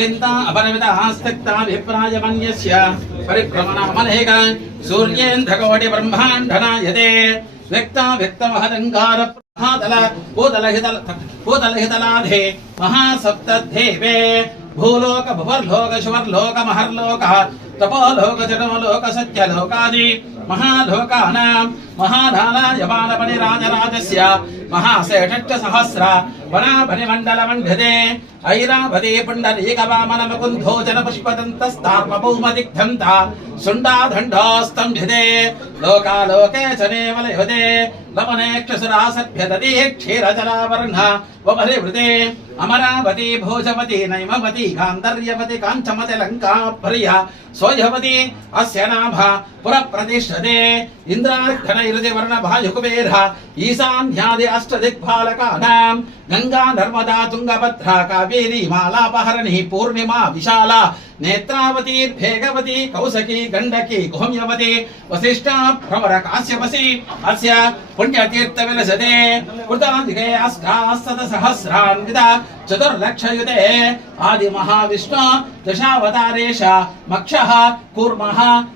అచింత అపరిమిత ఆస్తక్త విప్రాయమన్యస్య పరిభ్రమణ మలేక సూర్యేంద్రకోటి బ్రహ్మాండనాయతే వ్యక్త వ్యక్త మహదంకార మహాదల భూతల హితల భూతల హితలాధే మహాసప్తధేవే భూలోక భువర్లోక శువర్లోక మహర్లోక తపోలోక జనమలోక సత్యలోకాది మహాలోకానాం మహాధానాయమానపని రాజరాజస్య మహాశేషట్ట సహస్ర వనాభని మండల మండదే ఐరావతి పుండరీక వామన ముకుంధోజన పుష్పదంతస్తార్వభౌమదిగ్ధంత శుండాదండోస్తంభిదే లోకాలోకే చ నేవలయుదే. లవనేక్షసురా సభ్యదతి క్షీరజలావర్ణ వమరివృతే. అమరావతి భోజవతి నైమవతి గాంధర్యవతి కాంచమతి లంకా ప్రియ సోయవతి అస్య నాభ పురప్రతిష్ఠతే ఇంద్రార్ఘనైరుతి వర్ణ భాయుకుబేర ఈశాన్యాది అష్టదిక్పాలకానాం గంగా నర్మదా తుంగభద్రా కావేరీ మాలాపహరణి పూర్ణిమా విశాల భేగవతి కౌసకి గండకి గోమ్యవతి వశిష్ట భ్రమర కాశ్యపసి అస్య పుణ్యతీర్థ విలసతే కృతాంధికే అష్టాశత సహస్రాన్విత చతుర్లక్షయుతే ఆది మహావిష్ణు దశావతారేష మక్ష కూర్మ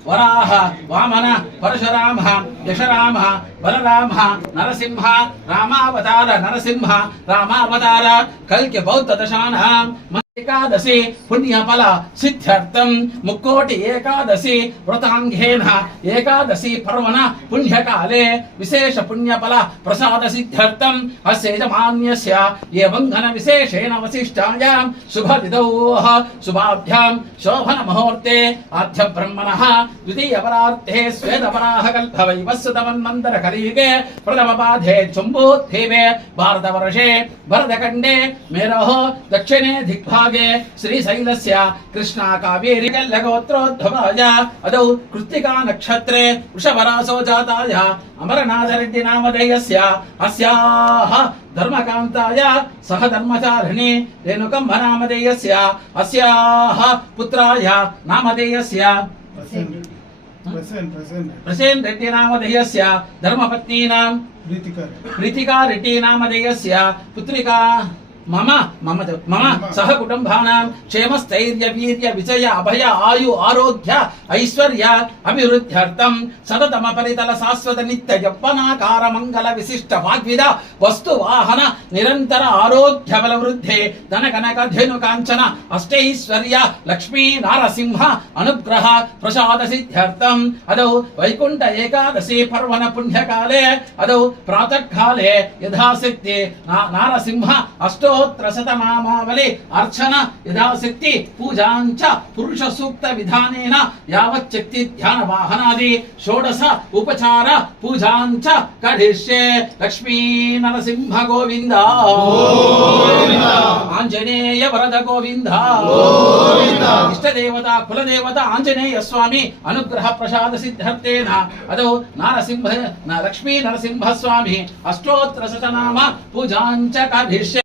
వరాహ వామన పరశురామ యశరామ బలరామ నరసింహ రామావతార నరసింహ రామావతార కల్కి బౌద్ధ దశానాం ఏకాదశి పుణ్యఫల సిద్ధ్యర్థం ముక్కోటి ఏకాదశి వ్రతాంగేన ఏకాదశి పర్వణ పుణ్యకాలే విశేష పుణ్యఫల ప్రసాద సిద్ధ్యర్థం అస్య యజమాన్యస్య విశేషేణ వశిష్టాయాం శుభవిధౌ శుభాభ్యాం శోభన ముహూర్తే ఆద్య బ్రహ్మణః ద్వితీయ పరార్థే శ్వేతపరాహ కల్ప వైవస్సుతమన్మంతర కలియుగే ప్రథమ పాధే చుంబోద్భీమే భారతవర్షే భరతఖండే మేరోः దక్షిణే దిగ్భా కల్లగోత్రోద్భవాయ అదౌ కృత్తికా నక్షత్రే వృషభరాసో జాతాయ అమరనాథరెడ్డి నామధేయస్య అస్యాః ధర్మకాంతాయ సహ ధర్మచారిణి రేణుకంభ నామధేయస్య అస్యాః పుత్రాయ నామధేయస్య ప్రసెంట్ ప్రసెంట్ ప్రసేన్ రెడ్డి నామధేయస్య ధర్మపత్నీనాం ప్రీతికా రెడ్డి నామధేయస్య పుత్రికా మమ మమ సహ కుటుంబానాం క్షేమస్థైర్య వీర్య విజయ అభయ ఆయు ఆరోగ్య ఐశ్వర్య అభివృద్ధ్యర్థం సతతమ పరితల శాశ్వత నిత్య యవ్వనాకార మంగళ విశిష్ట వాగ్విద వస్తు వాహన నిరంతర ఆరోగ్య బల వృద్ధి ధన కనక ధేను కాంచన అష్టైశ్వర్య లక్ష్మీ నారసింహ అనుగ్రహ ప్రసాద సిద్ధ్యర్థం అదౌ వైకుంఠ ఏకాదశి పర్వణ పుణ్యకాలే అదౌ ప్రాతకాలే యథాశక్తి నారసింహ అష్టోత్తర శతనామావళి అర్చన యథాశక్తి పూజాంచ పురుష సూక్త విధానేన యావచ్చక్తి ధ్యాన వాహనాది షోడశ ఉపచార పూజాంచ కరిష్యే లక్ష్మీ నరసింహ గోవింద. ఆంజనేయ వరద గోవింద. ఇష్టదేవత కులదేవత ఆంజనేయ స్వామి అనుగ్రహ ప్రసాద సిద్ధార్థేన అదో నారసింహ లక్ష్మీ నరసింహ స్వామి అష్టోత్తర శతనామ పూజాంచ కరిష్యే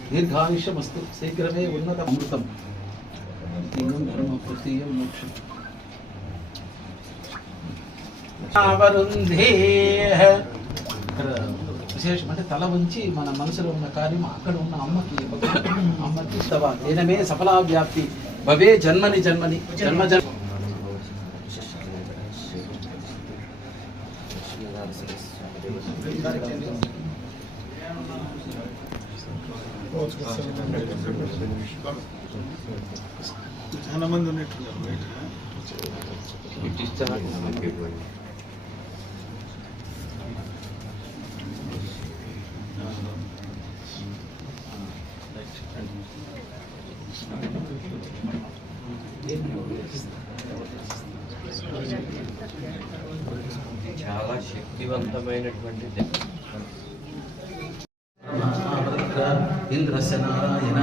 దీర్ఘాయుష్యమస్తు శీఘ్రమే ఉన్నత అమృతం. మోక్షం. విశేషం అంటే తల ఉంచి మన మనసులో ఉన్న కార్యం అక్కడ ఉన్న అమ్మకి అమ్మకి దేనమే సఫలా వ్యాప్తి భవే జన్మని జన్మని. జన్మ జన్మ. చాలా మంది ఉన్నట్టున్నారు బయట చాలా శక్తివంతమైనటువంటి ಇಂದ್ರಸ್ಯ ನಾರಾಯಣ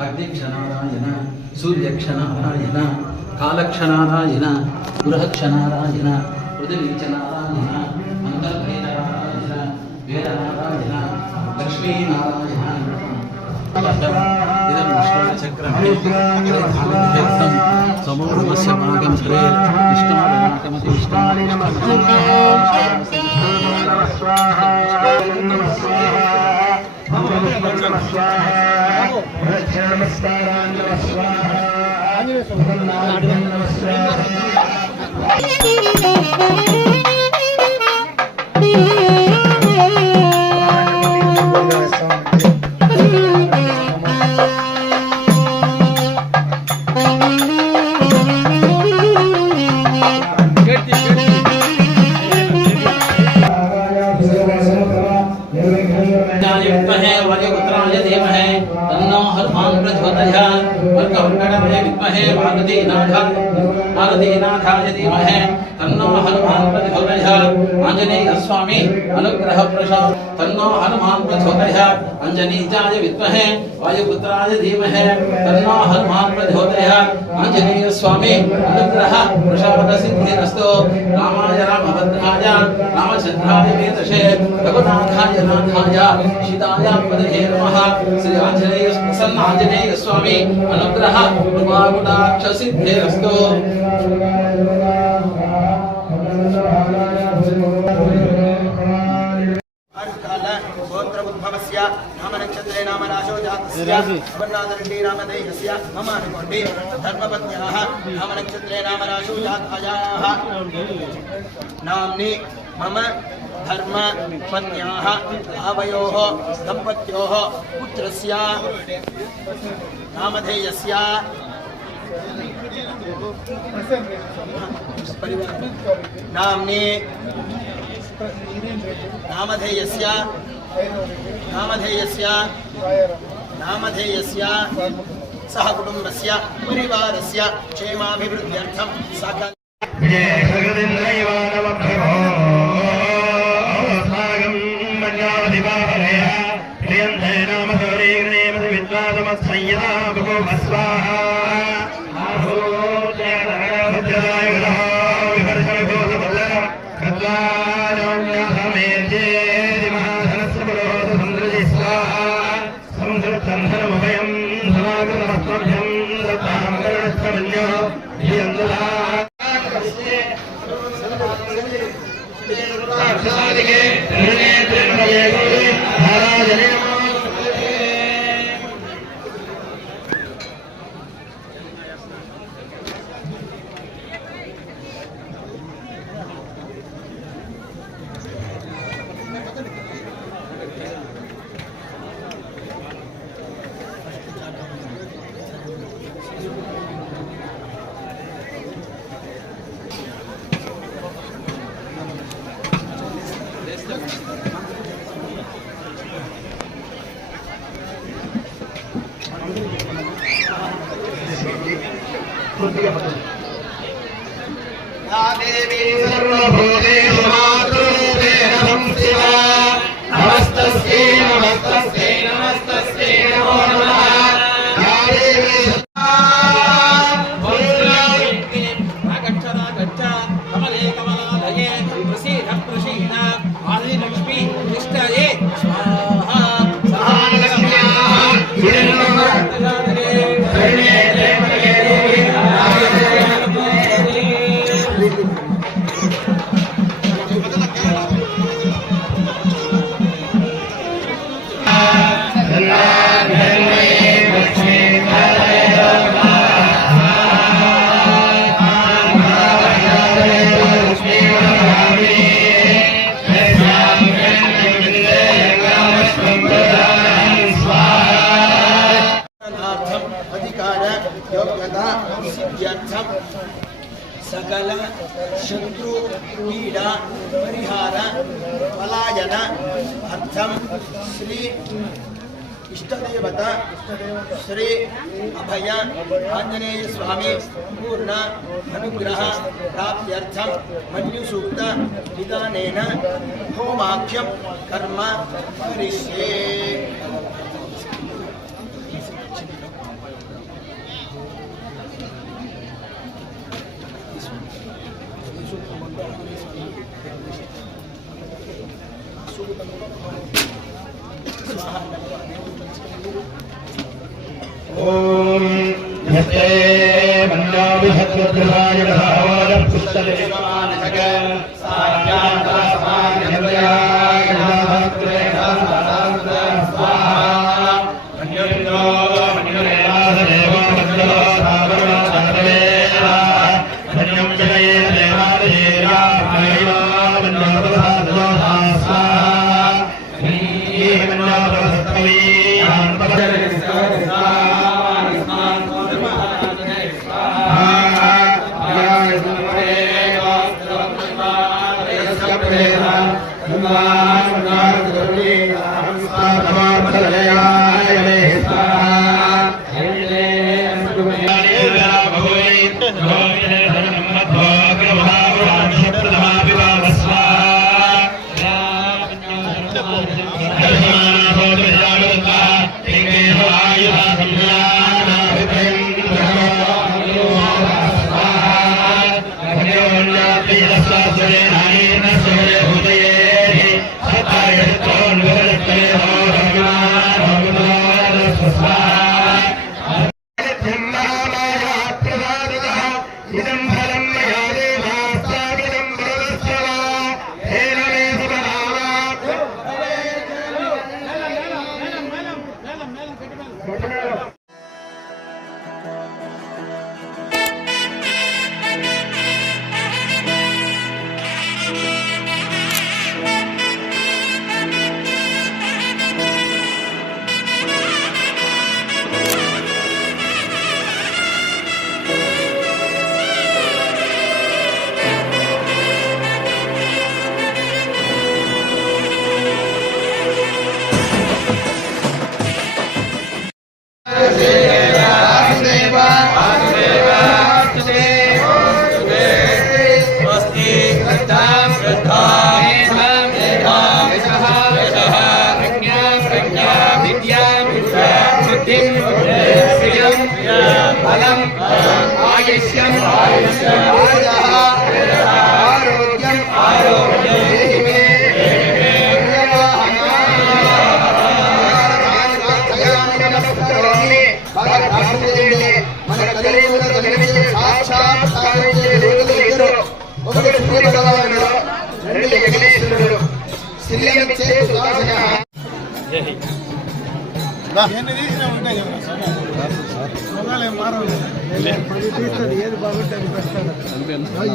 ಅಗ್ನಿಕ್ಷ ನಾರಾಯಣ ಸೂರ್ಯಕ್ಷ ನಾರಾಯಣ ಕಾಲಕ್ಷ ನಾರಾಯಣ ಗೃಹಕ್ಷ ನಾರಾಯಣ ಪೃಥ್ವೀಕ್ಷ ನಾರಾಯಣ ಮಂಗಲಭೈರ ನಾರಾಯಣ ವೇದ ನಾರಾಯಣ స్వాహ ప్రదక్షిణ నమస్కారాన్ని నమ స్వాహ నమ స్వాహ आञ्जनेयस्वामी अनुग्रह प्रसाद तन्नो हनुमान् प्रचोदयात् अञ्जनीजाय विद्महे वायुपुत्राय धीमहि तन्नो हनुमान् प्रचोदयात् आञ्जनेयस्वामी अनुग्रह प्रसाद सिद्धिरस्तु रामाय रामभद्राय रामचन्द्राय वेतसे रघुनाथाय नाथाय सीताय पदहे नमः श्री आञ्जनेय प्रसन्न आञ्जनेय स्वामी अनुग्रह कृपाकुटाक्ष सिद्धिरस्तु गोत्र उद्भवस्य नाम नक्षत्रे नाम राशो जातस्य अमरनाथरेड्डी रामदेहस्य मम अनुकोण्डी धर्मपत्न्याः नाम नक्षत्रे नाम राशो जातायाः मम धर्म पत्न्याः आवयोः दम्पत्योः पुत्रस्य नामधेयस्य నామధేయస్య నామధేయస్య సహ కుటుంబస్య పరివారస్య క్షేమాభివృద్ధ్యర్థం సకల సంధనమభయం సర్వభూతేషు మాతృరూపేణ ಸಕಲ शत्रु, पीड़ा, परिहार, पलायन अर्थम श्री इष्टदेवता, श्री अभय, आंजनेय स्वामी, पूर्ण अनुग्रह प्राप्त्यर्थ मनुसूक्त विधान होमाख्यम, कर्म करिष्ये। ॐ यस्ते मन्नाभिषद्वद्रवाय धावाय पुस्तके ఇదం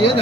ಏನು